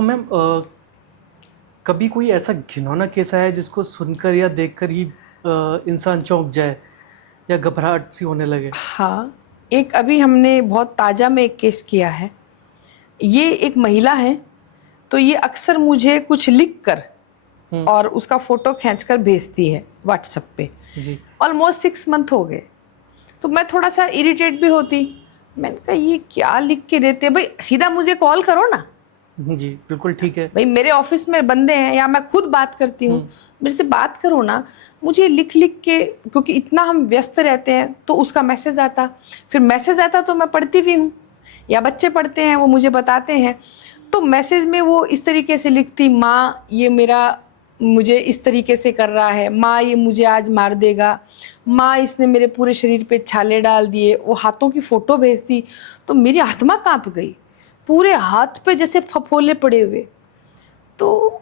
Ma'am, कभी कोई ऐसा घिनौना केस आया है जिसको सुनकर या देखकर ही इंसान चौंक जाए या घबराहट सी होने लगे? हाँ, एक अभी हमने बहुत ताज़ा में एक केस किया है। ये एक महिला है, तो ये अक्सर मुझे कुछ लिख कर और उसका फ़ोटो खींचकर भेजती है व्हाट्सएप पे। जी। ऑलमोस्ट 6 मंथ हो गए, तो मैं थोड़ा-सा इरिटेट भी होती। मैंने कहा ये क्या लिख के देते हैं? भई सीधा मुझे कॉल करो ना। जी, बिल्कुल ठीक है। भाई मेरे ऑफिस में बंदे हैं या मैं खुद बात करती हूँ, मेरे से बात करो ना। मुझे लिख लिख के, क्योंकि इतना हम व्यस्त रहते हैं, तो उसका मैसेज आता, फिर मैसेज आता तो मैं पढ़ती भी हूँ या बच्चे पढ़ते हैं, वो मुझे बताते हैं। तो मैसेज में वो इस तरीके से लिखती, माँ ये मेरा मुझे इस तरीके से कर रहा है, माँ ये मुझे आज मार देगा, माँ इसने मेरे पूरे शरीर पे छाले डाल दिए। वो हाथों की फ़ोटो भेजती, तो मेरी आत्मा काँप गई, पूरे हाथ पे जैसे फफोले पड़े हुए। तो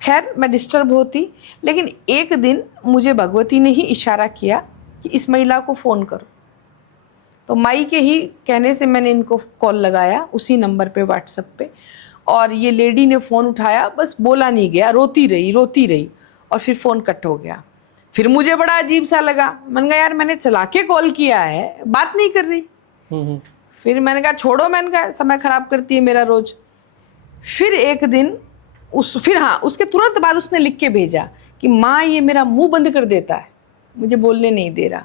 खैर मैं डिस्टर्ब होती, लेकिन एक दिन मुझे भगवती ने ही इशारा किया कि इस महिला को फ़ोन करो। तो माई के ही कहने से मैंने इनको कॉल लगाया उसी नंबर पे व्हाट्सएप पे, और ये लेडी ने फ़ोन उठाया, बस बोला नहीं गया, रोती रही और फिर फ़ोन कट हो गया। फिर मुझे बड़ा अजीब सा लगा, मैंने कहा यार मैंने चला के कॉल किया है, बात नहीं कर रही। फिर मैंने कहा छोड़ो, मैंने कहा समय ख़राब करती है मेरा रोज़। फिर एक दिन उसके तुरंत बाद उसने लिख के भेजा कि माँ ये मेरा मुंह बंद कर देता है, मुझे बोलने नहीं दे रहा।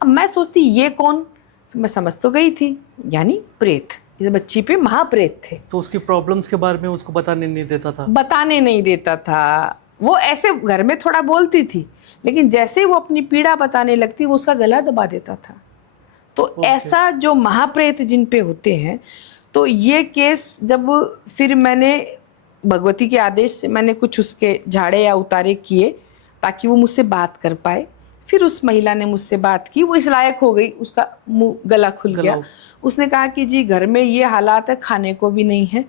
अब मैं सोचती ये कौन, तो मैं समझ तो गई थी, यानी प्रेत, इस बच्ची पे महाप्रेत थे। तो उसकी प्रॉब्लम्स के बारे में उसको बताने नहीं देता था? बताने नहीं देता था। वो ऐसे घर में थोड़ा बोलती थी, लेकिन जैसे वो अपनी पीड़ा बताने लगती वो उसका गला दबा देता था। तो ऐसा जो महाप्रेत जिन पे होते हैं, तो ये केस जब फिर मैंने भगवती के आदेश से मैंने कुछ उसके झाड़े या उतारे किए ताकि वो मुझसे बात कर पाए। फिर उस महिला ने मुझसे बात की, वो इस लायक हो गई, उसका मुंह गला खुल गया। उसने कहा कि जी घर में ये हालात है, खाने को भी नहीं है,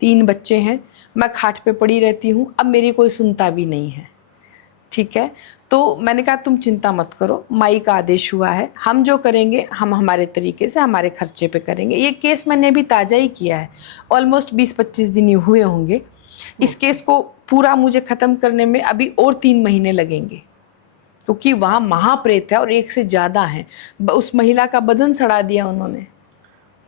3 बच्चे हैं, मैं खाट पे पड़ी रहती हूँ, अब मेरी कोई सुनता भी नहीं है। ठीक है, तो मैंने कहा तुम चिंता मत करो, माई का आदेश हुआ है, हम जो करेंगे हम हमारे तरीके से हमारे खर्चे पे करेंगे। ये केस मैंने अभी ताज़ा ही किया है, ऑलमोस्ट 20-25 दिन हुए होंगे। इस केस को पूरा मुझे ख़त्म करने में अभी और 3 महीने लगेंगे, क्योंकि वहाँ महाप्रेत है और एक से ज़्यादा हैं। उस महिला का बदन सड़ा दिया उन्होंने,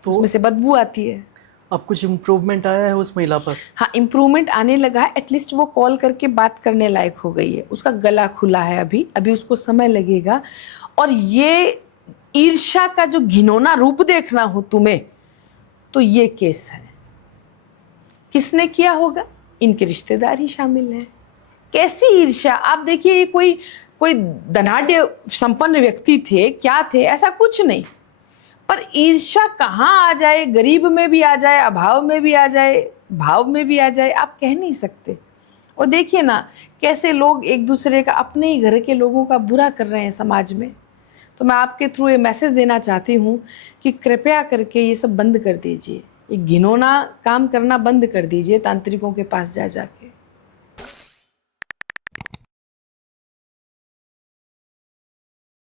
तो उसमें से बदबू आती है। अब कुछ इम्प्रूवमेंट आया है उस महिला पर? हाँ, इम्प्रूवमेंट आने लगा है। एटलीस्ट वो कॉल करके बात करने लायक हो गई है, उसका गला खुला है। अभी उसको समय लगेगा। और ये ईर्ष्या का जो घिनौना रूप देखना हो तुम्हें, तो ये केस है। किसने किया होगा? इनके रिश्तेदार ही शामिल हैं। कैसी ईर्ष्या! आप देखिए, ये कोई कोई धनाढ्य संपन्न व्यक्ति थे, क्या थे, ऐसा कुछ नहीं। पर ईर्ष्या कहाँ आ जाए, गरीब में भी आ जाए, अभाव में भी आ जाए, भाव में भी आ जाए, आप कह नहीं सकते। और देखिए ना कैसे लोग एक दूसरे का, अपने ही घर के लोगों का बुरा कर रहे हैं समाज में। तो मैं आपके थ्रू ये मैसेज देना चाहती हूँ कि कृपया करके ये सब बंद कर दीजिए, ये घिनौना काम करना बंद कर दीजिए तांत्रिकों के पास जा जाके।